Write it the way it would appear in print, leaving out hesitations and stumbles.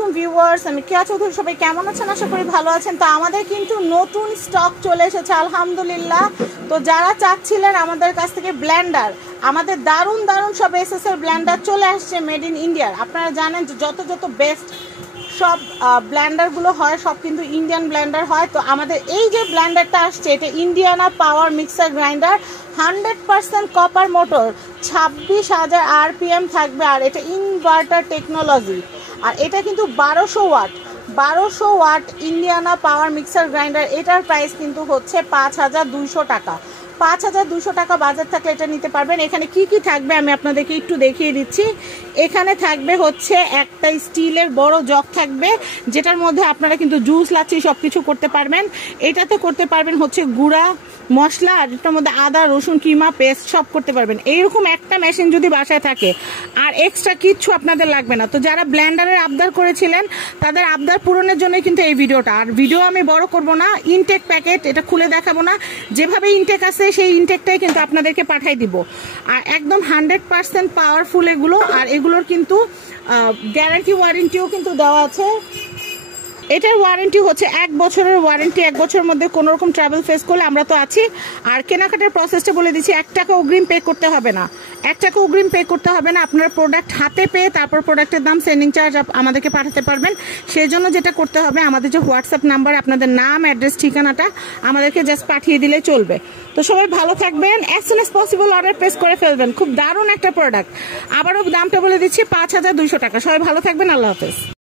আলাইকুম ভিউয়ার্স, আমি কেয়া চৌধুরী। সবাই কেমন আছেন? আশা করি ভালো আছেন। তো আমাদের কিন্তু নতুন স্টক চলে এসেছে আলহামদুলিল্লাহ। তো যারা চাচ্ছিলেন আমাদের কাছ থেকে ব্লেন্ডার, আমাদের দারুণ দারুণ সব এসএসএর ব্লেন্ডার চলে আসছে মেড ইন ইন্ডিয়ার। আপনারা জানেন যে যত বেস্ট সব ব্লেন্ডারগুলো হয় সব কিন্তু ইন্ডিয়ান ব্লেন্ডার হয়। তো আমাদের এই যে ব্লেন্ডারটা আসছে এটা Indiana power mixer grinder, 100% copper motor, 26,000 RPM থাকবে, আর এটা ইনভার্টার টেকনোলজি। আর এটা কিন্তু 1200 watt Indiana power mixer grinder. এটার প্রাইস কিন্তু হচ্ছে 5,200 টাকা। 5,200 টাকা বাজার থাকলে এটা নিতে পারবেন। এখানে কি কি থাকবে আমি আপনাদেরকে একটু দেখিয়ে দিচ্ছি। এখানে থাকবে হচ্ছে একটা স্টিলের বড় জগ থাকবে, যেটার মধ্যে আপনারা কিন্তু জুস লাচ্ছি সব কিছু করতে পারবেন। এটাতে করতে পারবেন হচ্ছে গুঁড়া মশলা, আর এটার মধ্যে আদা রসুন কিমা পেস্ট সব করতে পারবেন। এইরকম একটা মেশিন যদি বাসায় থাকে আর এক্সট্রা কিচ্ছু আপনাদের লাগবে না। তো যারা ব্লেন্ডারের আবদার করেছিলেন তাদের আবদার পূরণের জন্য কিন্তু এই ভিডিওটা। আর ভিডিও আমি বড় করব না, ইনটেক প্যাকেট এটা খুলে দেখাবো না, যেভাবে ইনটেক আছে সেই ইনটেকটাই কিন্তু আপনাদেরকে পাঠাই দিব। আর একদম 100% পাওয়ারফুল এগুলো। আর এগুলোর কিন্তু গ্যারান্টি ওয়ারেন্টিও কিন্তু দেওয়া আছে। এটার ওয়ারেন্টি হচ্ছে 1 বছরের ওয়ারেন্টি। 1 বছরের মধ্যে কোনো রকম ট্রাভেল ফেস করলে আমরা তো আছি। আর কেনাকাটার প্রসেসটা বলে দিচ্ছি, 1 টাকা অগ্রিম পে করতে হবে না। 1 টাকা অগ্রিম পে করতে হবে না। আপনারা প্রোডাক্ট হাতে পেয়ে তারপর প্রোডাক্টের দাম সেন্ডিং চার্জ আমাদেরকে পাঠাতে পারবেন। সেই জন্য যেটা করতে হবে, আমাদের যে হোয়াটসঅ্যাপ নাম্বার আপনাদের নাম অ্যাড্রেস ঠিকানাটা আমাদেরকে জাস্ট পাঠিয়ে দিলে চলবে। তো সবাই ভালো থাকবেন, as soon as possible order place করে ফেলবেন। খুব দারুণ একটা প্রোডাক্ট। আবারও দামটা বলে দিচ্ছি 5,200 টাকা। সবাই ভালো থাকবেন, আল্লাহ হাফেজ।